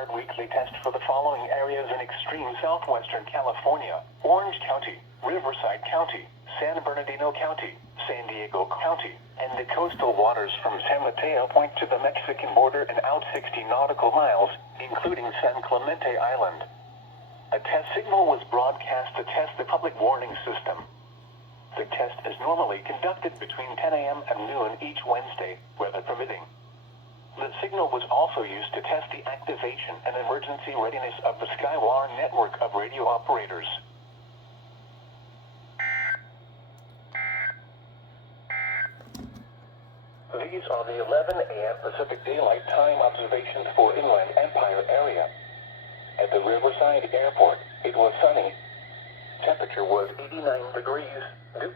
required weekly test for the following areas in extreme southwestern California: Orange County, Riverside County, San Bernardino County, San Diego County, and the coastal waters from San Mateo Point to the Mexican border and out 60 nautical miles, including San Clemente Island. A test signal was broadcast to test the public warning system. The test is normally conducted between 10 a.m. and noon each Wednesday, weather permitting. The signal was also used to test the activation and emergency readiness of the Skywire network of radio operators. These are the 11 a.m. Pacific Daylight Time observations for Inland Empire area. At the Riverside Airport, it was sunny. Temperature was 89 degrees.